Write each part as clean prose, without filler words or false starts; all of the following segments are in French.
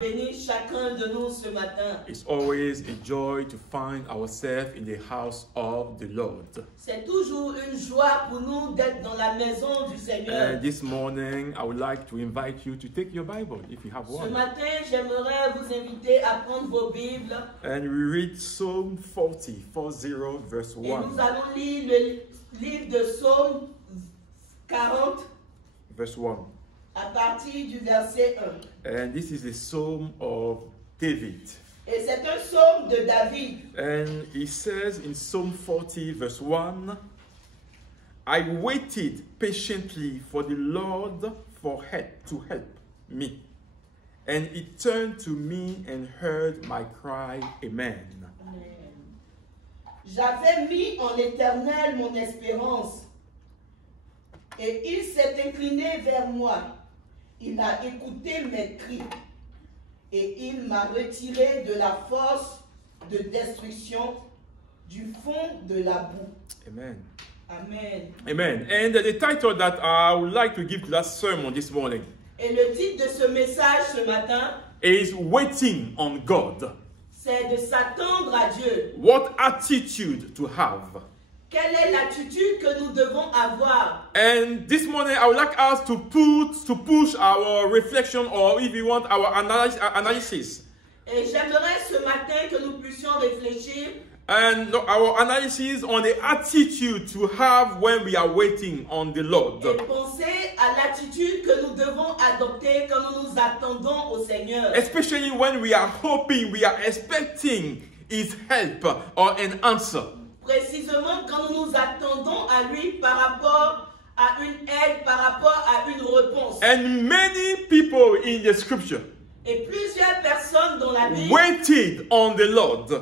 Bénis chacun de nous ce matin. It's always a joy to find ourselves in the house of the Lord. C'est toujours une joie pour nous d'être dans la maison du Seigneur. And this morning, I would like to invite you to take your Bible if you have Ce one. matin, j'aimerais vous inviter à prendre vos Bibles And we read Psalm 40, verse et 1. nous allons lire le livre de Psaume 40 Verse 1. à partir du verset 1. And this is a psalm of David. Et c'est un psaume de David. And he says in Psalm 40, verse 1, I waited patiently for the Lord for help to help me. And he turned to me and heard my cry. Amen. J'avais mis en l'Éternel mon espérance, et il s'est incliné vers moi. Il a écouté mes cris, et il m'a retiré de la force de destruction, du fond de la boue. Amen. Amen. Amen. And the title that I would like to give to that sermon this morning Et le titre de ce message ce matin, is Waiting on God. c'est de s'attendre à Dieu. What attitude to have. Quelle est l'attitude que nous devons avoir? And this morning, I would like us to push our reflection, or if you want, our analysis. Et j'aimerais ce matin que nous puissions réfléchir And our analysis on the attitude to have when we are waiting on the Lord. et penser à l'attitude que nous devons adopter quand nous nous attendons au Seigneur. Especially when we are hoping, we are expecting His help or an answer. Précisément quand nous nous attendons à lui par rapport à une aide, par rapport à une réponse. And many people in the scripture Et plusieurs personnes dans la Bible waited on the Lord.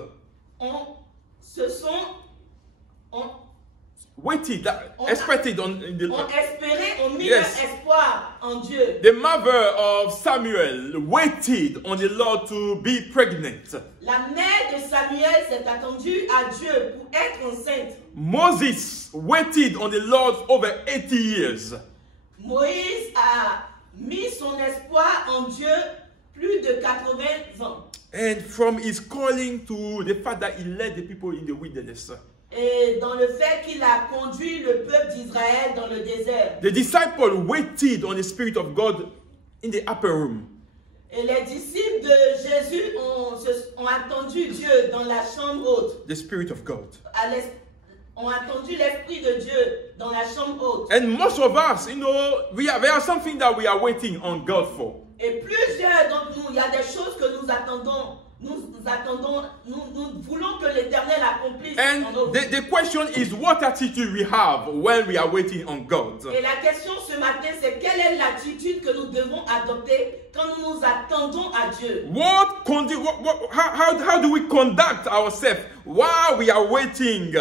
Expected on the ont Lord. espéré, ont mis Yes. leur espoir en Dieu. The mother of Samuel waited on the Lord to be pregnant. La mère de Samuel s'est attendue à Dieu pour être enceinte. Moses waited on the Lord over 80 years. Moïse a mis son espoir en Dieu plus de 80 ans. And from his calling to the fact that he led the people in the wilderness. Et dans le fait qu'il a conduit le peuple d'Israël dans le désert. The disciples waited on the Spirit of God in the upper room. Et les disciples de Jésus ont attendu Dieu dans la chambre haute. The Spirit of God. Ont attendu l'Esprit de Dieu dans la chambre haute. And most of us, there are something that we are waiting on God for. Et plusieurs d'entre nous, il y a des choses que nous attendons. Nous voulons que l'Éternel accomplisse en nos And vies. the question is what attitude we have when we are waiting on God. Et la question ce matin, c'est quelle est l'attitude que nous devons adopter quand nous nous attendons à Dieu? How do we conduct ourselves while we are waiting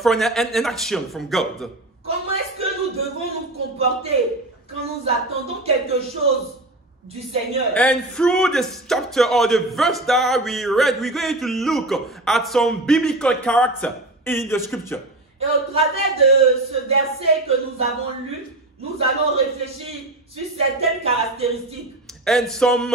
for an action from God? Comment est-ce que nous devons nous comporter quand nous attendons quelque chose du Seigneur? And through this chapter or the verse that we read, we're going to look at some biblical character in the scripture. Et au travers de ce verset que nous avons lu, nous allons réfléchir sur certaines caractéristiques. And some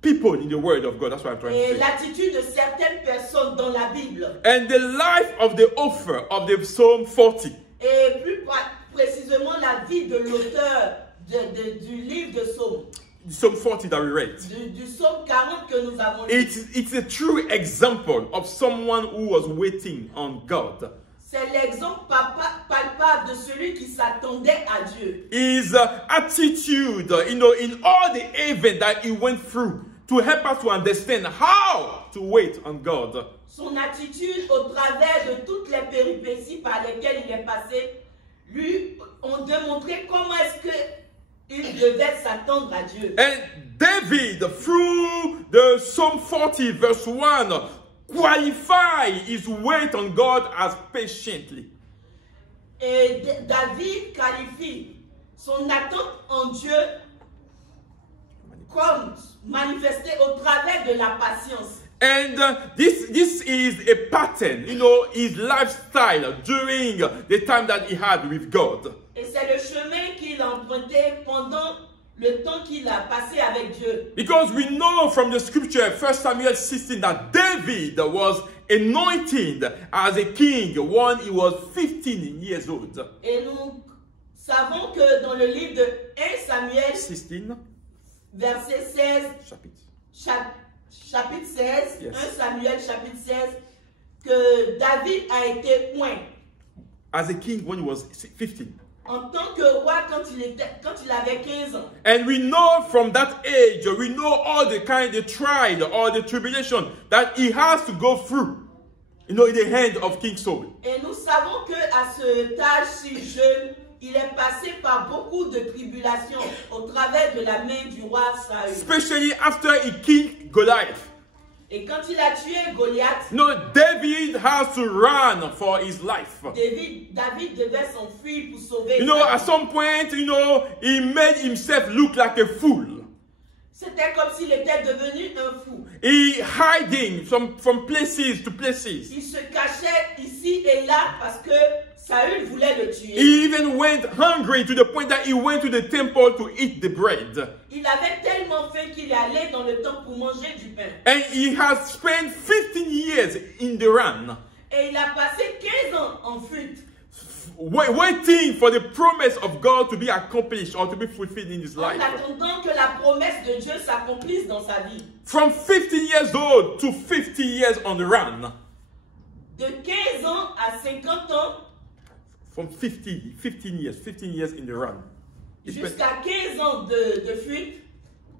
people in the Word of God. That's what I'm trying to Et say. l'attitude de certaines personnes dans la Bible. And the life of the author of the Psalm 40. Et plus précisément la vie de l'auteur du livre de Psaume. Psalm 40 that we read. Du Psaume 40 que nous avons lu. It's a true example of someone who was waiting on God. C'est l'exemple palpable de celui qui s'attendait à Dieu. His attitude, in all the events that he went through to help us to understand how to wait on God. Son attitude au travers de toutes les péripéties par lesquelles il est passé, lui ont démontré comment est-ce qu'il devait s'attendre à Dieu. And David, through the Psalm 40 verse 1, qualified his wait on God as patiently. Et David qualifie son attente en Dieu comme manifestée au travers de la patience. And this is a pattern, his lifestyle during the time that he had with God. Et c'est le chemin qu'il a emprunté pendant le temps qu'il a passé avec Dieu. Because we know from the scripture, 1 Samuel 16, that David was anointed as a king when he was 15 years old. Et nous savons que dans le livre de 1 Samuel, 16, verset 16, chapitre. chapitre 16, Yes. 1 Samuel chapitre 16, que David a été oint As a king when he was 15. en tant que roi quand il avait 15 ans. And we know from that age, we know all the kind of trial or the tribulation that he has to go through, in the hand of King Saul. Et nous savons que à cet âge si jeune, il est passé par beaucoup de tribulations au travers de la main du roi Saül. Especially after he killed Goliath. Et quand il a tué Goliath, David has to run for his life. David devait s'enfuir pour sauver. At some point, he made himself look like a fool. C'était comme s'il était devenu un fou. He hiding from places to places. Il se cachait ici et là parce que Saül voulait le tuer. He even went hungry to the point that he went to the temple to eat the bread. Il avait tellement faim qu'il est allé dans le temple pour manger du pain. And he has spent 15 years in the run, Et il a passé 15 ans en fuite, waiting for the promise of God to be accomplished or to be fulfilled in his en life. attendant que la promesse de Dieu s'accomplisse dans sa vie. From 15 years old to 50 years on the run. De 15 ans à 50 ans, From 15 years in the run. He spent- jusqu'à 15 ans de fuite,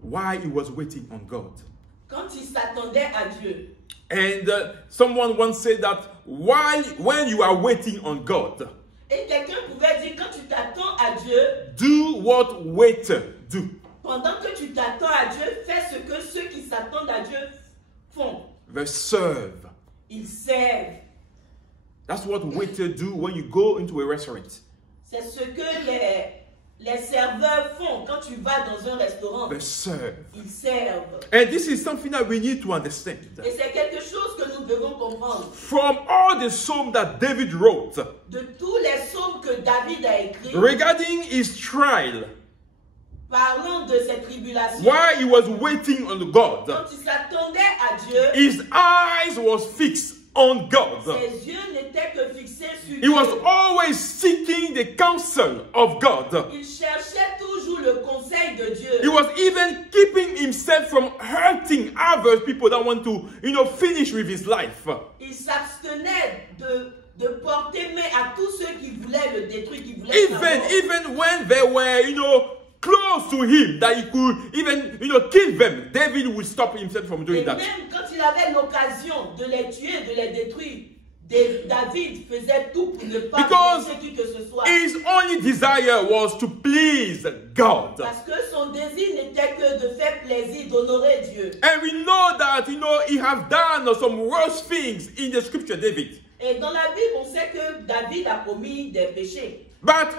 Why he was waiting on God. quand il s'attendait à Dieu. And someone once said that when you are waiting on God, Et quelqu'un pouvait dire, quand tu t'attends à Dieu, do what waiters do. pendant que tu t'attends à Dieu, fais ce que ceux qui s'attendent à Dieu font. They serve. Ils servent. That's what waiters do when you go into a restaurant. C'est ce que les serveurs font quand tu vas dans un restaurant. They serve. Ils servent. And this is something that we need to understand. Et c'est quelque chose que nous devons comprendre. From all the psalms that David wrote De tous les psaumes que David a écrits, regarding his trial, parlant de ces tribulations, while he was waiting on God, quand il s'attendait à Dieu, his eyes was fixed on God. ses yeux n'étaient que fixés sur He Dieu. was always seeking the counsel of God. Il cherchait toujours le conseil de Dieu. He was even keeping himself from hurting other people that want to, finish with his life. Il s'abstenait de porter main à tous ceux qui voulaient le détruire, qui voulaient sa mort. Even when they were, close to him, that he could even, kill them, David would stop himself from doing Et that. même quand il avait l'occasion de les tuer, de les détruire, David faisait tout pour ne pas Because blesser qui que ce soit. his only desire was to please God. Parce que son désir n'était que de faire plaisir, d'honorer Dieu. And we know that, he has done some worse things in the scripture, David. Et dans la Bible, on sait que David a commis des péchés. But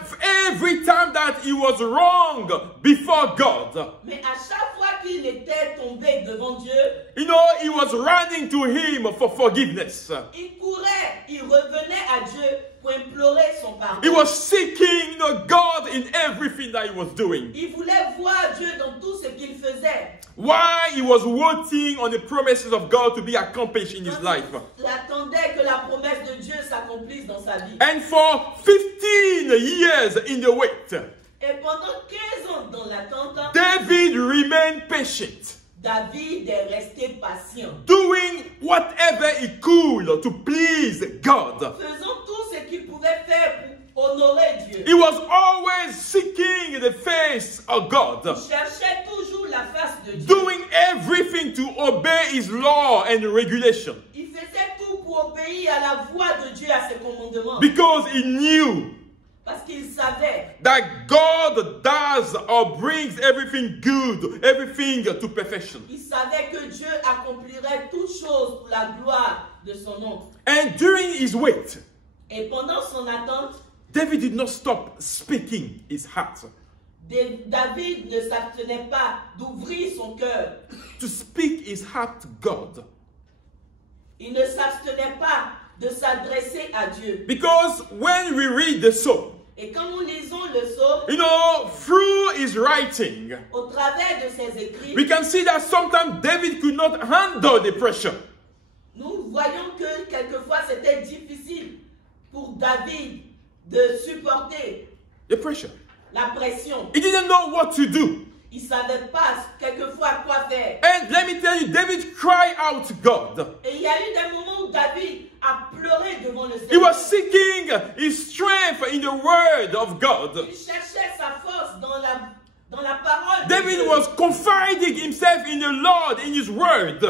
every time that he was wrong before God, Mais à chaque fois qu'il était tombé devant Dieu, he was running to him for forgiveness. il courait, il revenait à Dieu pour implorer son pardon. He was seeking, God in everything that he was doing. Il voulait voir Dieu dans tout ce qu'il faisait. Why he was waiting on the promises of God to be accomplished in his life. Il attendait que la promesse de Dieu s'accomplisse dans sa vie. And for 15 years in the wait, Et pendant 15 ans dans l'attente, David remained patient, David est resté patient, doing whatever he could to please God. faisant tout ce qu'il pouvait faire pour honorer Dieu. He was always seeking the face of Il God, cherchait toujours la face de Dieu. doing everything to obey his law and regulation, Il faisait tout pour obéir à la voix de Dieu, à ses commandements. because he knew Parce qu'il savait that God does or brings everything good, everything to perfection. il savait que Dieu accomplirait toutes choses pour la gloire de son nom. And during his wait, Et pendant son attente, David did not stop speaking his heart, David ne s'abstenait pas d'ouvrir son cœur. to speak his heart to God. Il ne s'abstenait pas de s'adresser à Dieu. Because when we read the psalm, Et quand nous lisons le psaume, you know, through his writing, au travers de ses écrits, we can see that sometimes David could not handle the pressure. nous voyons que quelquefois c'était difficile pour David de supporter The pressure. la pression. He didn't know what to do. Il ne savait pas quelquefois quoi faire. And let me tell you, David cried out to God. Et il y a eu des moments où David a pleuré devant le He Seigneur. was seeking his strength in the word of God. Il cherchait sa force dans la parole de David Dieu. was confiding himself in the Lord, in his word.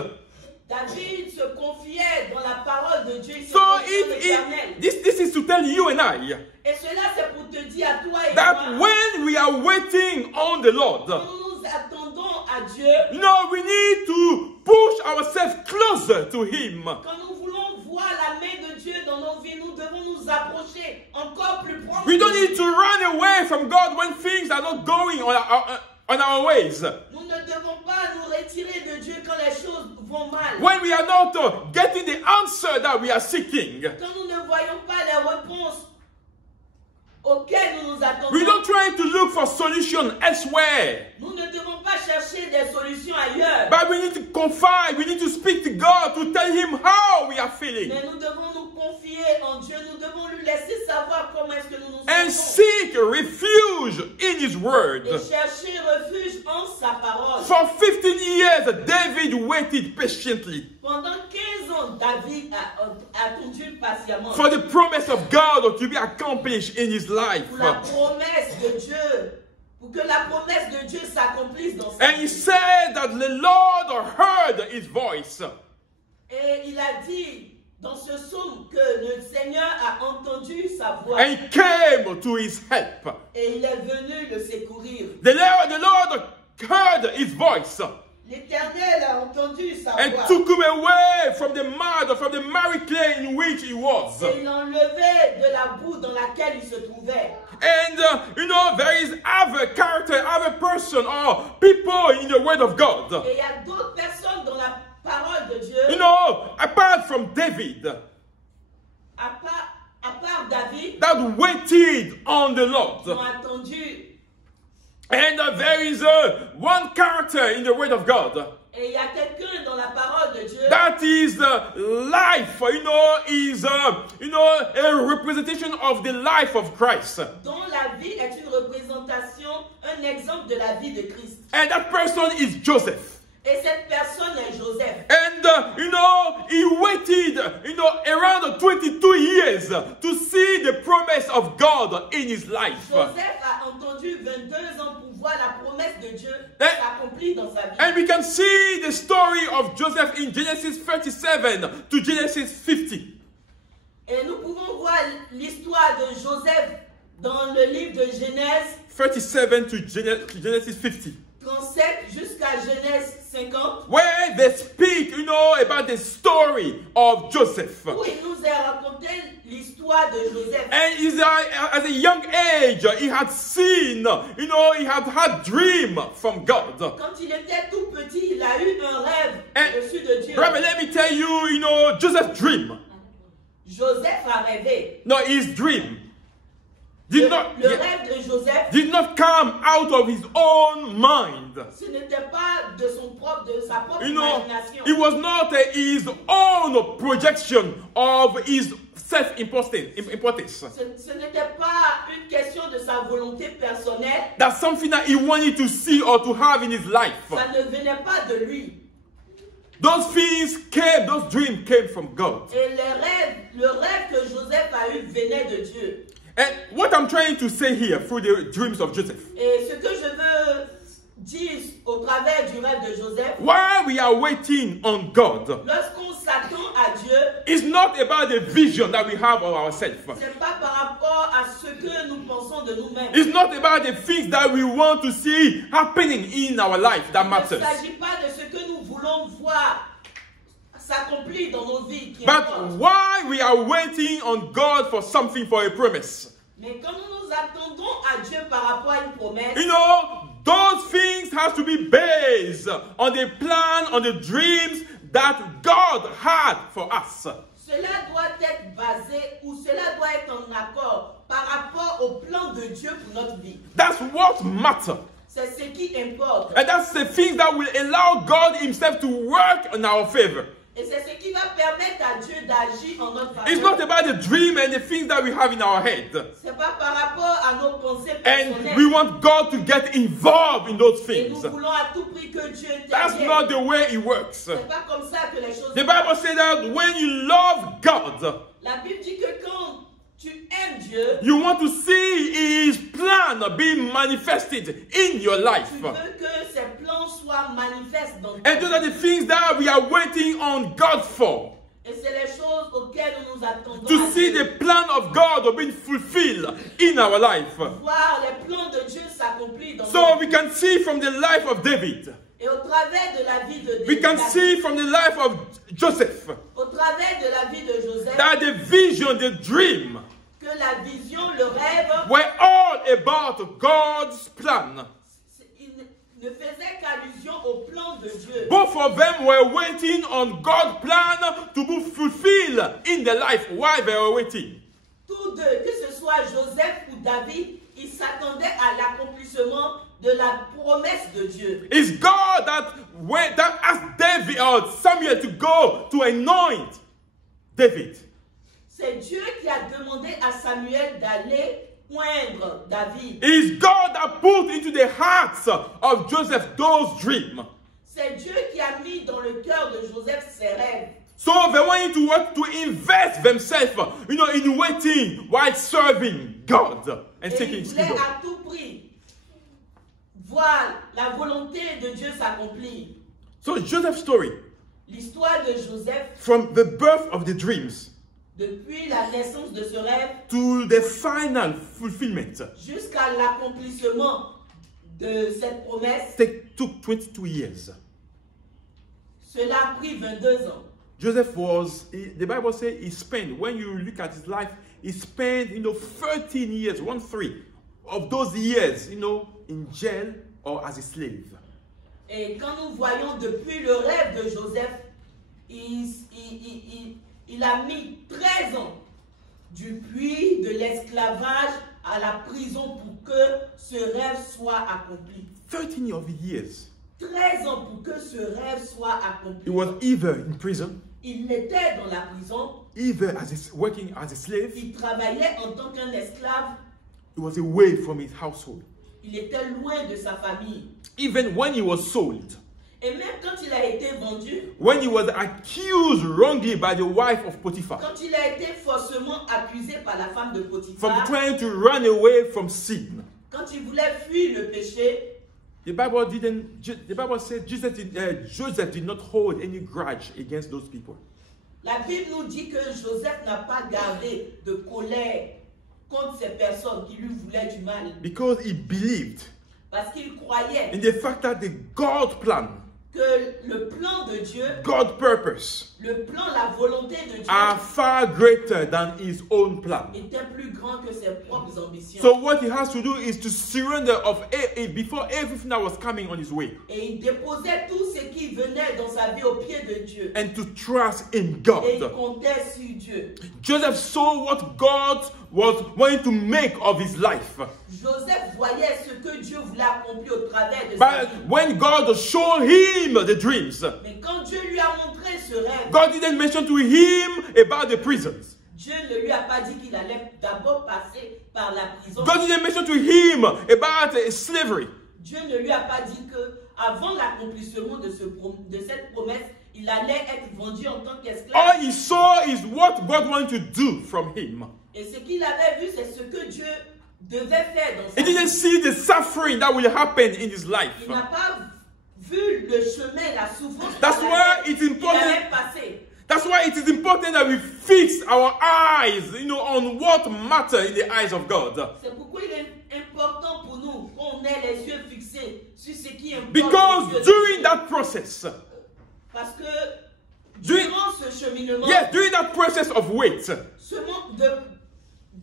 David se confiait dans la parole de Dieu. Il se So confiait en l'Éternel. this is to tell you and I Et cela, c'est pour te dire à toi et that moi, when we are waiting on the Lord, quand nous nous attendons à Dieu, no, we need to push ourselves closer to Him. quand nous voulons voir la main de Dieu dans nos vies, nous devons nous approcher encore plus proche. We don't need to run away from God when things are not going on our ways. Nous ne devons pas nous retirer de Dieu quand les choses vont mal. When we are not getting the answer that we are seeking. Quand nous ne voyons pas les réponses auxquelles nous nous attendons, We don't try to look for solution elsewhere. nous ne devons pas chercher des solutions ailleurs. But we need to confide, we need to speak to God to tell Him how we are feeling. Mais nous devons nous confier en Dieu, nous devons lui laisser savoir comment est-ce que nous nous And sentons. seek refuge in His word. Et chercher refuge en sa parole. For 15 years, David waited patiently Pendant 15 ans, David a attendu patiemment for the promise of God to be accomplished in his life. pour la promesse de Dieu, pour que la promesse de Dieu s'accomplisse dans sa And he vie. said that the Lord heard his voice. Et il a dit dans ce psaume que le Seigneur a entendu sa voix And he came to his help. et il est venu le secourir. The Lord heard his voice L'Éternel a entendu sa and voix took him away from the mud, from the miry clay in which he was. et il enlevait de la boue dans laquelle il se trouvait. And you know, there is other character, other person or people in the word of God. Et il y a d'autres personnes dans la parole de Dieu, You know, apart from David, à part David, that waited on the qui Lord. ont attendu. And there is one character in the word of God. Et il y a quelqu'un dans la parole de Dieu That is life, is a representation of the life of Christ. dont la vie est une représentation, un exemple de la vie de Christ. And that person is Joseph. Et cette personne est Joseph. And he waited, around 22 years to see the promise of God in his life. Joseph a entendu 22 ans pour voir la promesse de Dieu Eh. s'accomplir dans sa vie. And we can see the story of Joseph in Genesis 37 to Genesis 50. Et nous pouvons voir l'histoire de Joseph dans le livre de Genèse 37 to Genesis 50. 37 jusqu'à Genèse 50, Where they speak, about the story of Joseph. où il nous a raconté l'histoire de Joseph. And at a young age, he had seen, he had dream from God. Quand il était tout petit, il a eu un rêve Eh. reçu de Dieu. Brother, let me tell you, Joseph's dream. Joseph a rêvé. No, his dream Le rêve de Joseph, did not come out of his own mind. ce n'était pas de sa propre imagination. It was not his own projection of his self-importance. Ce n'était pas une question de sa volonté personnelle. That's something that he wanted to see or to have in his life. Ça ne venait pas de lui. Those dreams came from God. Et le rêve que Joseph a eu venait de Dieu. And what I'm trying to say here through the dreams of Joseph, Et ce que je veux dire au travers du rêve de Joseph, while we are waiting on God, lorsqu'on s'attend à Dieu, it's not about the vision that we have of ourselves. ce n'est pas par rapport à ce que nous pensons de nous-mêmes. It's not about the things that we want to see happening in our life that Il ne matters. s'agit pas de ce que nous voulons voir s'accomplir dans nos vies qui But importe. why we are waiting on God for something, for a promise. Mais quand nous nous attendons à Dieu par rapport à une promesse, Those things have to be based on the plan, on the dreams that God had for us. Cela doit être basé ou cela doit être en accord par rapport au plan de Dieu pour notre vie. That's what matters. C'est ce qui importe. And that's the things that will allow God himself to work in our favor. Et c'est ce qui va permettre à Dieu d'agir en notre It's faveur. not about the dream and the things that we have in our head. C'est pas par rapport à nos pensées And personnelles. we want God to get involved in those Et nous things. voulons à tout prix que Dieu That's intervienne. not the way it works. C'est pas comme ça que les choses The Bible says that when you love God, La Bible dit que quand tu aimes Dieu, you want to see His plan being manifested in your life. tu veux que ses plans soient manifestes dans And ta those vie. are the things that we are waiting on God for. Et c'est les choses auxquelles nous nous attendons To à see Dieu. the plan of God being fulfilled in our life. Voir les plans de Dieu s'accomplir dans So notre we vie. can see from the life of David. Et au travers de la vie de We can David, see from the life of Joseph au travers de la vie de Joseph, that the vision, the dream, que la vision, le rêve, were all about God's plan. il ne faisait qu'allusion au plan de Dieu. Both of them were waiting on God's plan to be fulfilled in their life while they were waiting. Tous deux, que ce soit Joseph ou David, ils s'attendaient à l'accomplissement de la promesse de Dieu. It's God that asked David or Samuel to go to anoint David. C'est Dieu qui a demandé à Samuel d'aller oindre David. It's God that put into the hearts of Joseph those dreams. C'est Dieu qui a mis dans le cœur de Joseph ses rêves. So they want to work to invest themselves, in waiting while serving God and Et seeking il His voulait kingdom. à tout prix voir la volonté de Dieu s'accomplir. So Joseph's story, L'histoire de Joseph, from the birth of the dreams depuis la naissance de ce rêve to the final fulfillment, jusqu'à l'accomplissement de cette promesse, took 22 years. cela a pris 22 ans. Joseph the Bible says he spent, when you look at his life, he spent, 13 years, 1/3 of those years, in jail or as a slave. Et quand nous voyons depuis le rêve de Joseph, il a mis 13 ans depuis de l'esclavage à la prison pour que ce rêve soit accompli. 13 of years. 13 ans pour que ce rêve soit accompli. He was either in prison, Il était dans la prison, either working as a slave, il travaillait en tant qu'un esclave, he was away from his household. il était loin de sa famille. Even when he was sold, Et même quand il a été vendu, when he was accused wrongly by the wife of Potiphar, quand il a été faussement accusé par la femme de from Potiphar, trying to run away from sin, quand il voulait fuir le péché, the Bible said Joseph did not hold any grudge against those people. la Bible nous dit que Joseph n'a pas gardé de colère contre ces personnes qui lui voulaient du mal. Because he believed Parce qu'il croyait in the fact that the God plan, que le plan de Dieu, God purpose, le plan, la volonté de Dieu are far greater than his own plan. était plus grand que ses propres ambitions. So what he has to do is to surrender before everything that was coming on his way, Et il déposait tout ce qui venait dans sa vie au pied de Dieu. and to trust in Et il God. comptait sur Dieu. Joseph saw what God was wanting to make of his life. Joseph voyait ce que Dieu voulait accomplir au travers de sa But vie. when God showed him the dreams, Mais quand Dieu lui a montré ce rêve, God didn't mention to him about the prisons. Dieu ne lui a pas dit qu'il allait d'abord passer par la prison. God didn't mention to him about slavery. Dieu ne lui a pas dit que avant l'accomplissement de cette promesse, il allait être vendu en tant qu'esclave. All he saw is what God wanted to do from him. Et ce qu'il avait vu, c'est ce que Dieu devait faire dans sa He didn't vie. see the suffering that will happen in his life. Il n'a pas vu le chemin, la souffrance That's par why laquelle it's il important. allait passer. That's why it is important that we fix our eyes, on what matters in the eyes of God. C'est pourquoi il est important pour nous qu'on ait les yeux fixés sur ce qui importe. aux Because yeux de during Dieu. that process, Parce que During- durant ce cheminement, during that process of wait,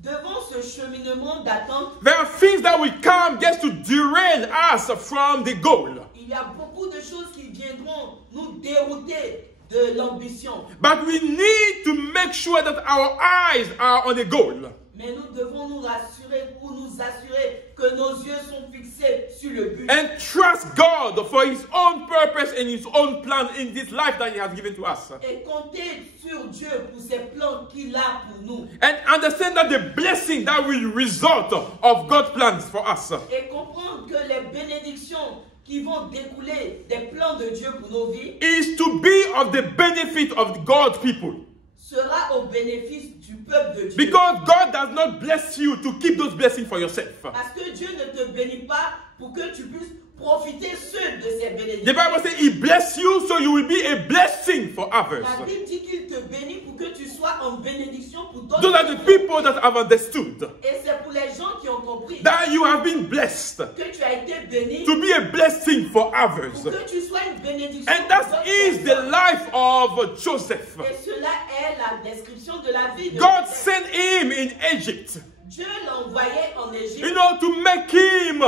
devant ce cheminement d'attente, there are things that will come just to derail us from the goal. il y a beaucoup de choses qui viendront nous dérouter de l'ambition. But we need to make sure that our eyes are on the goal. Mais nous devons nous rassurer ou nous assurer que nos yeux sont fixés sur le but. And trust God for His own purpose and His own plan in this life that He has given to us. Et compter sur Dieu pour ses plans qu'il a pour nous. And understand that the blessing that will result of God's plans for us Et comprendre que les bénédictions qui vont découler des plans de Dieu pour nos vies is to be of the benefit of God's people. sera au bénéfice du peuple de Dieu. Because God does not bless you to keep those blessings for yourself. Parce que Dieu ne te bénit pas pour que tu puisses profiter seul de ces The bénédictions. Bible says He bless you so you will be a blessing for others. La Bible dit qu'il te bénit pour que tu sois en bénédiction pour d'autres. Those are the people that have understood Et c'est pour les gens qui ont compris that you have been blessed que tu as été béni to be a blessing for others. pour que tu sois une bénédiction. And pour that d'autres is the personnes. life of Joseph. Et cela est la description de la vie de God Joseph. sent him in Egypt, Dieu l'a envoyé en Égypte you know, to make him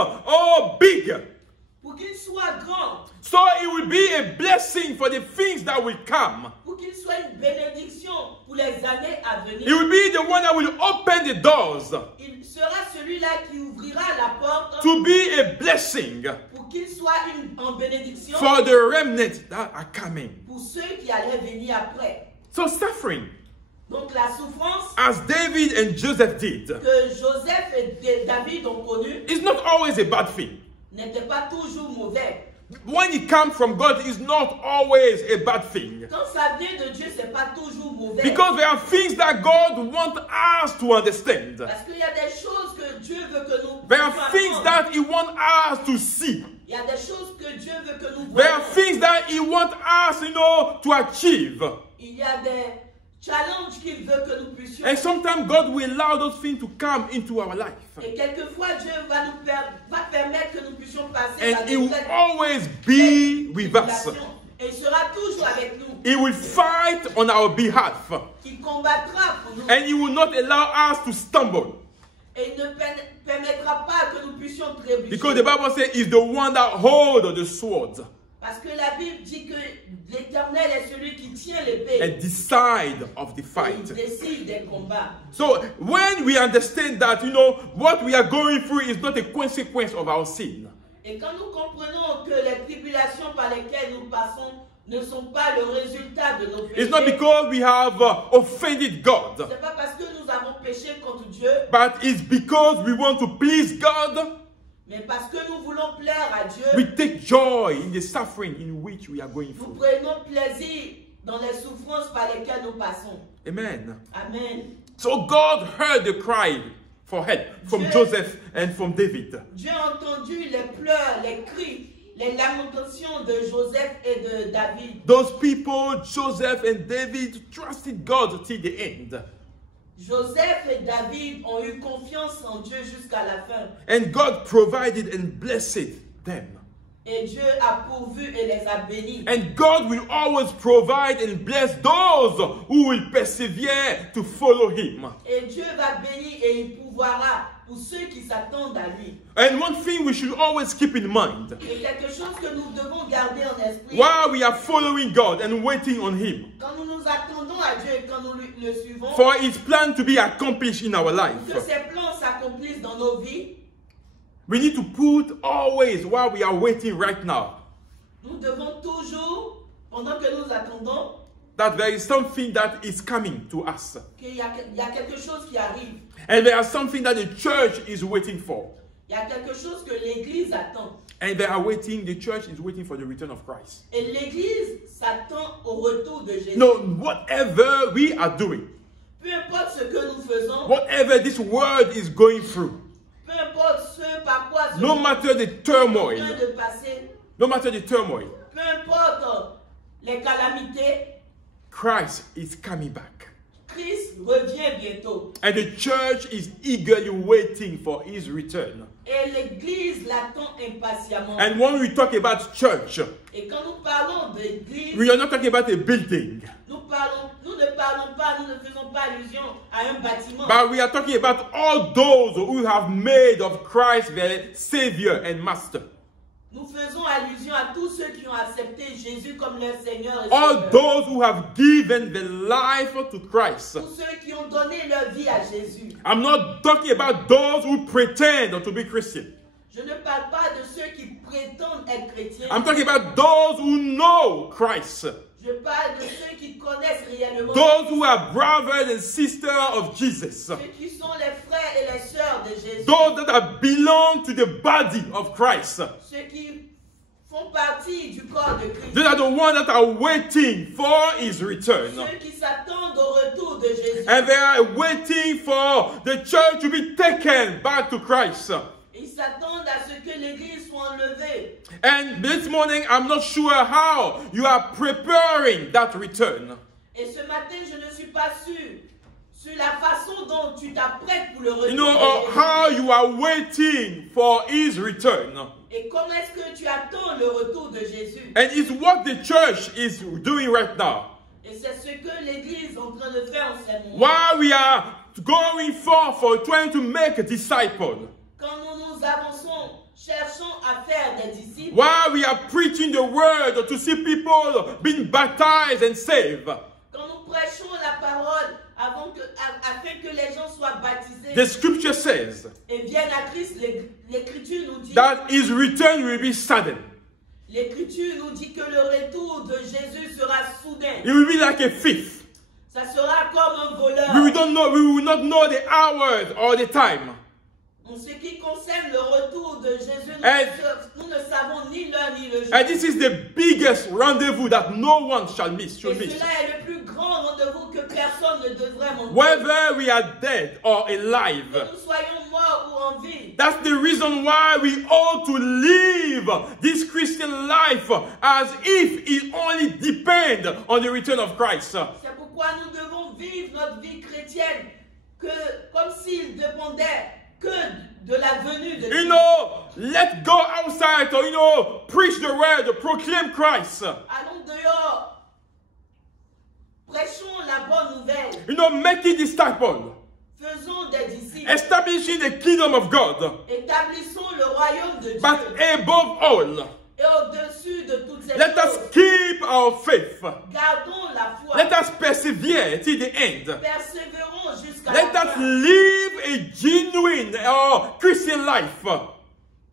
big. pour qu'il soit grand, So it will be a blessing for the things that will come. pour qu'il soit une bénédiction pour les années à venir. He will be the one that will open the doors Il sera celui-là qui ouvrira la porte to be a blessing pour qu'il soit en bénédiction for the remnant that are coming. pour ceux qui allaient venir après. So suffering, Donc la souffrance as David and Joseph did, que Joseph et David ont connue is not always a bad thing. n'était pas toujours mauvais. When it comes from God, it's not always a bad thing. Quand ça vient de Dieu, c'est pas toujours mauvais. Because there are things that God wants us to understand. Parce qu'il y a des choses que Dieu veut que nous There are puissions things apprendre. that He wants us to see. Il y a des choses que Dieu veut que nous There are voyions. things that He wants us, you know, to achieve. Il y a des challenges qu'il veut que nous puissions. And sometimes God will allow those things to come into our life. Et quelquefois, Dieu va va permettre que nous puissions passer par And He will cette always be with us. tribulation. Et il sera toujours avec nous. He will fight on our behalf. Il combattra pour nous. And He will not allow us to stumble. Et il ne permettra pas que nous puissions trébucher. Because the Bible says He's the one that holds the sword Parce que la Bible dit que l'Éternel est celui qui tient l'épée. and decide of the Il fight. décide des combats. So when we understand that, you know, what we are going through is not a consequence of our sin. Et quand nous comprenons que les tribulations par lesquelles nous passons ne sont pas le résultat de nos péchés, It's not because we have offended God, c'est pas parce que nous avons péché contre Dieu, but it's because we want to please God. mais parce que nous voulons plaire à Dieu. We take joy in the suffering in which we are going Nous through. prenons plaisir dans les souffrances par lesquelles nous passons. Amen. Amen. So God heard the cry for help from Dieu- Joseph and from David. Dieu a entendu les pleurs, les cris, les lamentations de Joseph et de David. Those people, Joseph and David, trusted God till the end. Joseph et David ont eu confiance en Dieu jusqu'à la fin. And God provided and blessed them. Et Dieu a pourvu et les a bénis. And God will always provide and bless those who will persevere to follow Him. Et Dieu va bénir et il pourvoira pour ceux qui s'attendent à lui. And one thing we should always keep in mind, Et quelque chose que nous devons garder en esprit, while we are following God and waiting on Him, quand nous nous attendons à Dieu et quand nous le suivons, for His plan to be accomplished in our pour life, que ses plans s'accomplissent dans nos vies, we need to put always, while we are waiting right now, nous devons toujours, pendant que nous attendons, that there is something that is coming to us. qu'il y a quelque chose qui arrive. And there is something that the church is waiting for. Il y a quelque chose que l'Église attend. And they are waiting, the church is waiting for the return of Christ. Et l'Église s'attend au retour de Jésus. No, whatever we are doing, Peu importe ce que nous faisons, whatever this world is going through, peu importe ce par quoi ce no monde matter the est en turmoil, train de passer, no matter the turmoil, peu importe les calamités, Christ is coming back. Christ revient bientôt. And the church is eagerly waiting for His return. Et l'Église l'attend impatiemment. And when we talk about church, Et quand nous parlons d'Église, we are not talking about a building, nous ne parlons pas, nous ne faisons pas allusion à un bâtiment. but we are talking about all those who have made of Christ their Savior and Master. Nous faisons allusion à tous ceux qui ont accepté Jésus comme leur Seigneur et All Sauveur. those who have given their life to Christ. Tous ceux qui ont donné leur vie à Jésus. I'm not talking about those who pretend to be Christian. Je ne parle pas de ceux qui prétendent être chrétiens. I'm talking about those who know Christ. Je parle de ceux qui connaissent réellement. Those who are brothers and sisters of Jesus. Ceux qui sont les frères et les sœurs de Jésus. Those that belong to the body of Christ. Ceux qui font partie du corps de Christ. Those are the ones that are waiting for his return. Ceux qui s'attendent au retour de Jésus. And they are waiting for the church to be taken back to Christ. Ils s'attendent à ce que l'Église soit enlevée. And this morning, I'm not sure how you are preparing that return. Et ce matin, je ne suis pas sûr sur la façon dont tu t'apprêtes pour le retour You know, de or Jésus. how you are waiting for his return. Et comment est-ce que tu attends le retour de Jésus? And it's what the church is doing right now. Et c'est ce que l'Église est en train de faire en ce moment. While we are going forth for trying to make a disciple. Quand nous nous avançons, cherchons à faire des disciples. While we are preaching the word to see people being baptized and saved. Quand nous prêchons la parole afin que les gens soient baptisés The scripture says et viennent à Christ, l'Écriture nous dit, that his return will be sudden. l'Écriture nous dit que le retour de Jésus sera soudain. It will be like a thief. Ça sera comme un voleur. We will not know the hours or the time. En ce qui concerne le retour de Jésus, nous ne savons ni l'heure ni le jour. And this is the biggest rendezvous that no one shall miss. Et Should miss. cela est le plus grand rendez-vous que personne ne devrait manquer. Whether we are dead or Que alive. nous soyons morts ou en vie. That's the reason why we ought to live this Christian life as if it only depends on the return of Christ. C'est pourquoi nous devons vivre notre vie chrétienne comme s'il dépendait que de la venue de You Christ. know, let's go outside to, preach the word, proclaim Christ. Allons dehors. Prêchons la bonne nouvelle. Making disciples. Faisons des disciples. Establishing the kingdom of God. Établissons le royaume de Dieu. But above all, Et au-dessus de toutes ces let us choses, keep our faith. gardons la foi. Let us persevere till the end. Persévérons jusqu'à Let la us fin. live a genuine Christian life.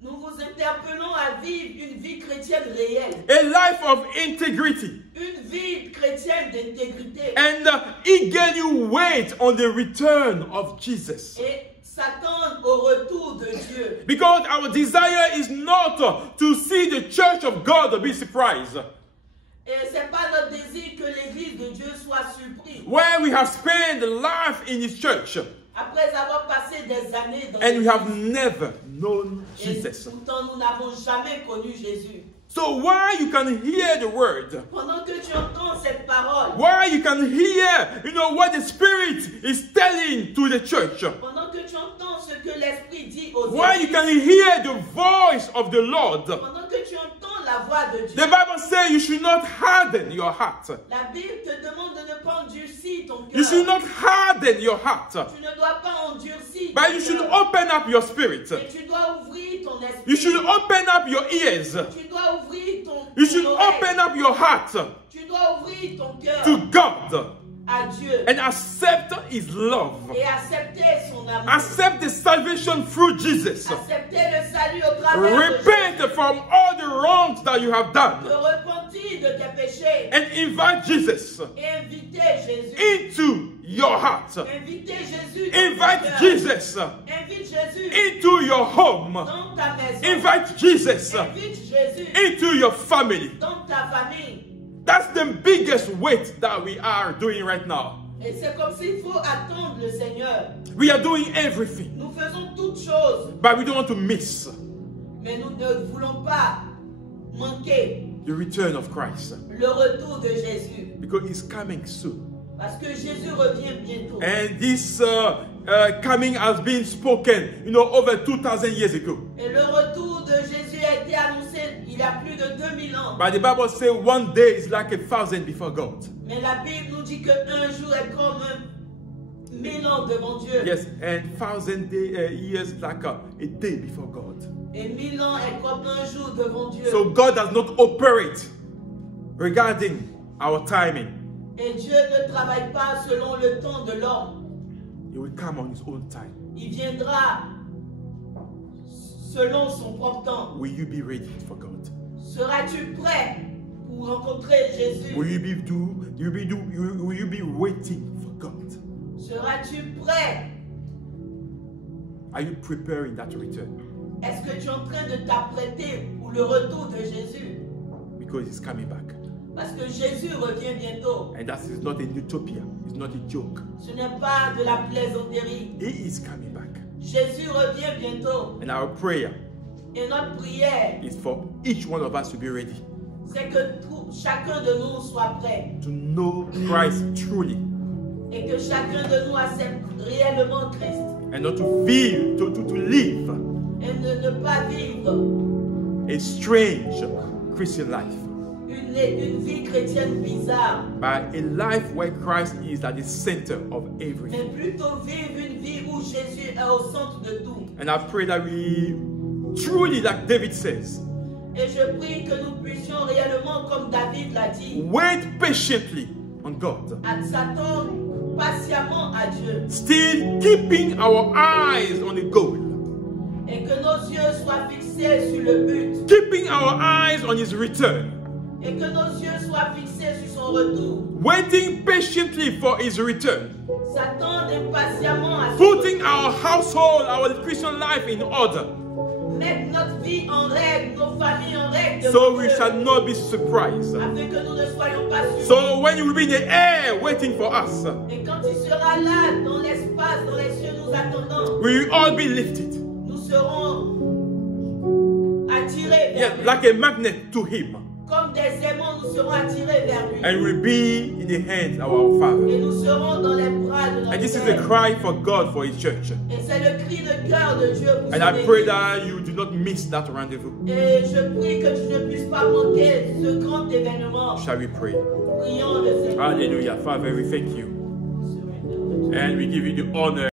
Nous vous interpellons à vivre une vie chrétienne réelle. A life of integrity. Une vie chrétienne d'intégrité. And eagerly wait on the return of Jesus. Et s'attendre au retour de Dieu. Because our desire is not to see the church of God be surprised. Et c'est pas notre désir que l'Église de Dieu soit surprise. Where we have spent life in his church Après avoir passé des années dans and we l'Église, have never known et Jesus. pourtant nous n'avons jamais connu Jésus. So while you can hear the word, Pendant que tu entends cette parole, while you can hear, what the Spirit is telling to the church, pendant que tu entends ce que l'Esprit dit aux while you églises, can hear the voice of the Lord, pendant que tu entends la voix de Dieu, the Bible says you should not harden your heart. la Bible te demande de ne pas endurcir ton You should cœur. not harden your heart, Tu ne dois pas endurcir but ton you should cœur. open up your spirit. Et tu dois ouvrir ton esprit. You should open up your ears. Tu dois ouvrir ton You should ton oreille. open up your heart Tu dois ouvrir ton cœur to God à Dieu and accept his love. et accepter son amour. Accept the salvation through Jesus. Accepter le salut au travers de Repent Jésus. from all the wrongs that you have Te done repentir de tes péchés and invite Jesus et inviter Jésus. into your heart. Inviter Jésus dans ton Invite cœur. Jesus Invite Jésus into your home. dans ta maison. Invite Jesus Invite Jésus into your family. dans ta famille. That's the biggest weight that we are doing right now. Et c'est comme s'il faut attendre le Seigneur. We are doing everything, Nous faisons toutes choses, but we don't want to miss mais nous ne voulons pas manquer the return of Christ le retour de Jésus. because he's coming soon. Parce que Jésus revient bientôt. And this coming has been spoken, over 2,000 years ago. Et le retour de Jésus a été annoncé il y a plus de 2000 ans. But the Bible says one day is like 1,000 before God. Mais la Bible nous dit qu'un jour est comme 1000 ans devant Dieu. Yes, and 1,000 years like a day before God. Et 1000 ans est comme un jour devant Dieu. So God does not operate regarding our timing. Et Dieu ne travaille pas selon le temps de l'homme. He will come on his own time. Il viendra selon son propre temps. Will you be ready for God? Seras-tu prêt pour rencontrer Jésus? Will you be waiting for God? Seras-tu prêt? Are you preparing that return? Est-ce que tu es en train de t'apprêter pour le retour de Jésus? Because he's coming back. Parce que Jésus revient bientôt. And that is not a utopia. It's not a joke. Ce n'est pas de la plaisanterie. He is coming back. Jésus revient bientôt. And our prayer Et notre prière, is for each one of us to be ready. c'est que chacun de nous soit prêt. To know Christ truly. Et que chacun de nous accepte réellement Christ. And not to feel, to live Et ne pas vivre a strange Christian life. une vie chrétienne bizarre. But a life where Christ is at the center of Mais everything. plutôt vivre une vie où Jésus est au centre de tout. And I pray that we truly, like David says, Et je prie que nous puissions réellement, comme David l'a dit, wait patiently on God. s'attendre patiemment à Dieu. Still keeping our eyes on the goal. Et que nos yeux soient fixés sur le but. Keeping our eyes on his return. Et que nos yeux soient fixés sur son retour. Waiting patiently for his return. S'attendre impatiemment à son Putting retour. our household, our Christian life in order. Mettre notre vie en règle, nos familles en règle. So devant we Dieu, shall not be surprised. afin que nous ne soyons pas surpris. So when you will be in the air waiting for us, Et quand il sera là, dans l'espace, dans les cieux, nous attendant, we will all be lifted. nous serons attirés vers Yeah, lui. like a magnet to him. Comme des aimants, nous serons attirés vers lui. And will be in the hands of our Father. Et nous serons dans les bras de notre And this is Père. the cry for God for his church. Et c'est le cri de cœur de Dieu pour And son I pray Église. that you do not miss that rendezvous. Et je prie que tu ne puisses pas manquer ce grand événement. Shall we pray? Prions le Seigneur. Hallelujah. Father, we thank you. And we give you the honor.